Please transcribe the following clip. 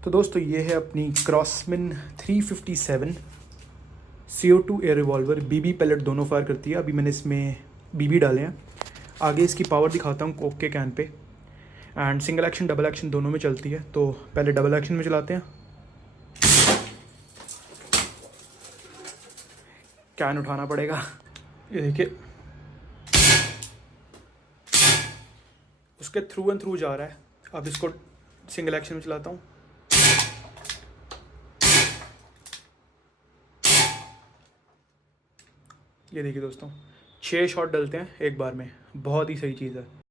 तो दोस्तों ये है अपनी क्रॉसमैन 357 CO2 एयर रिवॉल्वर। बीबी पैलेट दोनों फायर करती है। अभी मैंने इसमें बीबी डाले हैं। आगे इसकी पावर दिखाता हूँ कोक के can pay. And single action double action दोनों में चलती है, तो पहले डबल एक्शन में चलाते हैं। कैन उठाना पड़ेगा, ये देखिए उसके थ्रू एंड थ्रू जा रहा है। अब इसको सिंगल एक्शन में चलाता हूँ। ये देखिए दोस्तों 6 शॉट डलते हैं एक बार में, बहुत ही सही चीज़ है।